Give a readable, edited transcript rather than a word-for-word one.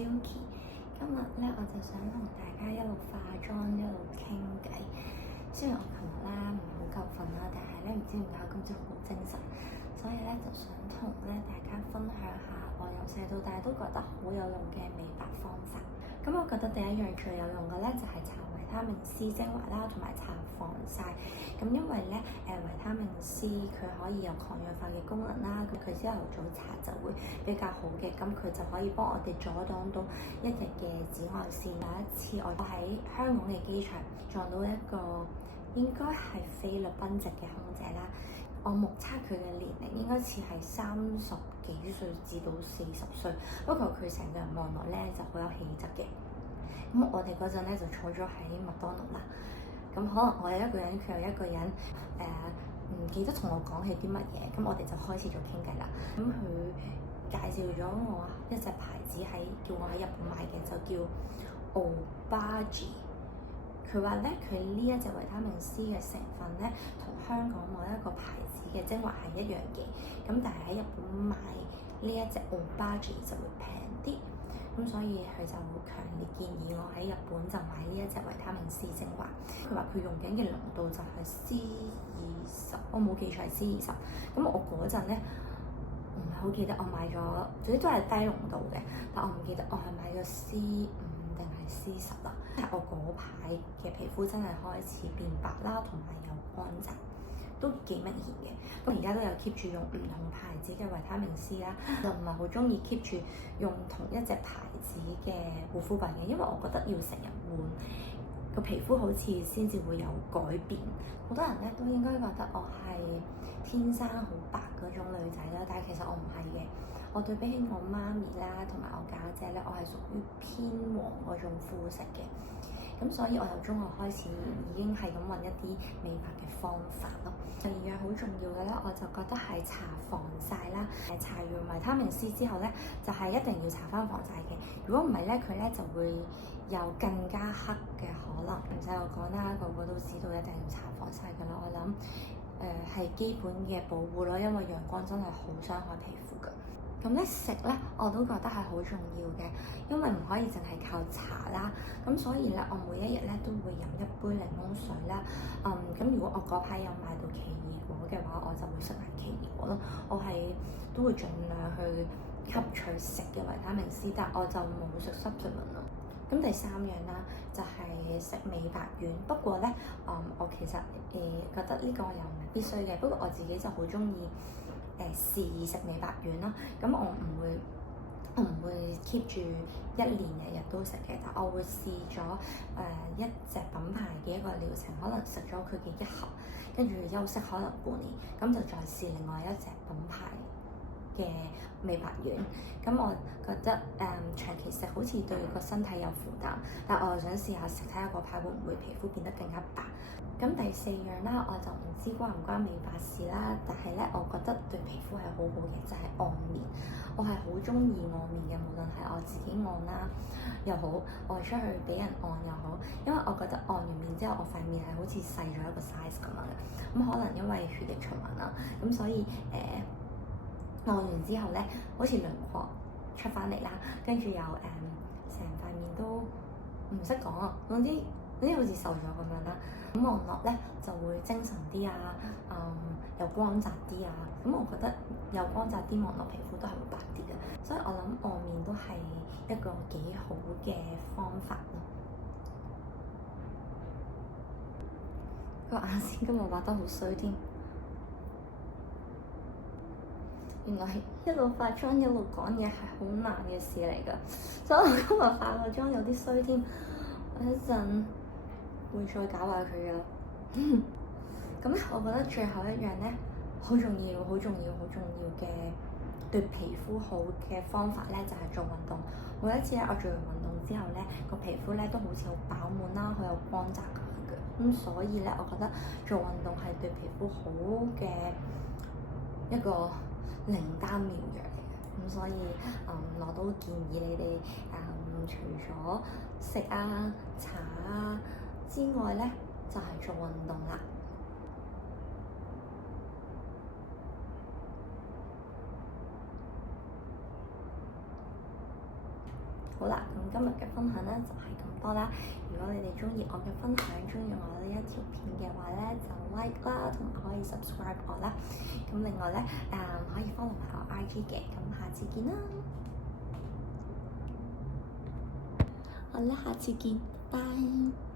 Milky。今日咧我就想同大家一路化妝一路傾偈。雖然我琴日咧唔係好夠瞓啦，但係咧唔知點解今朝好精神，所以咧就想同咧大家分享下我由細到大都覺得好有用嘅美白方法。咁我覺得第一樣最有用嘅咧就係搽維他命 C 精華啦，同埋搽防曬。咁因為咧維他命 C 佢可以有抗氧化嘅功能啦，咁佢朝頭早搽就會比較好嘅，咁佢就可以幫我哋阻擋到一日嘅紫外線。有一次我喺香港嘅機場撞到一個應該係菲律賓籍嘅空姐啦，我目測佢嘅年齡應該似係30幾歲至到40歲，不過佢成個人望落咧就好有氣質嘅。咁我哋嗰陣咧就坐咗喺麥當勞啦，咁可能我有一個人，佢有一個人，唔記得同我講起啲乜嘢，咁我哋就開始咗傾偈啦。咁佢介紹咗我一隻牌子叫我喺日本買嘅，就叫 Obagi。佢話咧，佢呢一隻維他命 C 嘅成分咧，同香港某一個牌子嘅精華係一樣嘅，咁但係喺日本買呢一隻 Obagi 就會平啲，咁所以佢就強烈建議我喺日本就買呢一隻維他命 C 精華。佢話佢用緊嘅濃度就係 C20，我冇記錯係 C20。咁我嗰陣咧唔係好記得我買咗，總之都係低濃度嘅，但我唔記得我係買咗 C5定係 C10啦。但係我嗰排嘅皮膚真係開始變白啦，同埋有乾澤，都幾明顯嘅。咁而家都有 keep 住用唔同牌子嘅維他命 C 啦，就唔係好中意 keep 住用同一隻牌子嘅護膚品嘅，因為我覺得要成日換個皮膚好似先至會有改變。好多人咧都應該覺得我係天生好白嗰種女仔啦，但係其實我唔係嘅。我對比起我媽咪啦，同埋我家姐咧，我係屬於偏黃嗰種膚色嘅。咁所以我由中學開始已經係咁揾一啲美白嘅方法咯。第二樣好重要嘅咧，我就覺得係搽防曬啦。搽完維他命 C 之後咧，就係一定要搽翻防曬嘅。如果唔係咧，佢咧就會有更加黑嘅可能。唔使我講啦，個個都知道一定要搽防曬㗎啦。我諗係基本嘅保護咯，因為陽光真係好傷害皮膚㗎。咁咧食咧我都覺得係好重要嘅，因為唔可以淨係靠搽啦。咁所以咧，我每一日咧都會飲一杯檸檬水啦。咁如果我嗰排有買到奇異果嘅話，我就會食埋奇異果咯。我係都會盡量去吸取食嘅維他命 C，但我就冇食 supplement 咯。咁第三樣啦，就係食美白丸。不過咧，我其實覺得呢個又唔係必須嘅。不過我自己就好中意試食美白丸啦。咁我唔會 keep 住一年日日都食嘅，但我會試咗一隻品牌嘅一個療程，可能食咗佢嘅1盒，跟住休息可能半年，咁就再試另外一隻品牌嘅美白丸。咁我覺得長期食好似對個身體有負擔，但我又想試下食睇下嗰排會唔會皮膚變得更加白。咁第4樣啦，我就唔知關唔關美白事啦，但係咧，我覺得對皮膚係好好嘅，就係按面。我係好中意按面嘅，無論係我自己按啦又好，我係出去俾人按又好，因為我覺得按完面之後，我塊面係好似細咗一個 size 咁樣嘅。咁可能因為血液循環啦，咁所以按完之後咧，好似輪廓出翻嚟啦，跟住又成塊面都唔識講啊，總之好似瘦咗咁樣啦。咁望落咧就會精神啲啊，有光澤啲啊。咁我覺得有光澤啲望落皮膚都係會白啲嘅，所以我諗按面都係一個幾好嘅方法咯。個眼線今日畫得好衰添。原來一路化妝一路講嘢係好難嘅事嚟㗎，所以我今日化個妝有啲衰添，我一陣會再搞下佢㗎。咁咧，我覺得最後一樣咧，好重要嘅對皮膚好嘅方法咧，就係做運動。每一次咧，我做完運動之後咧，個皮膚咧都好似好飽滿啦，好有光澤咁樣嘅。咁所以咧，我覺得做運動係對皮膚好嘅一個靈丹妙藥嚟嘅。咁所以我都建議你哋除咗食啊、搽啊之外咧，就係做運動啦。好啦，咁今日嘅分享咧就係咁多啦。如果你哋中意我嘅分享，中意我呢一條片嘅話咧，就 like 啦，同埋可以 subscribe 我啦。咁另外咧可以 follow 埋我 IG 嘅。咁下次見啦。好啦，下次見，拜拜。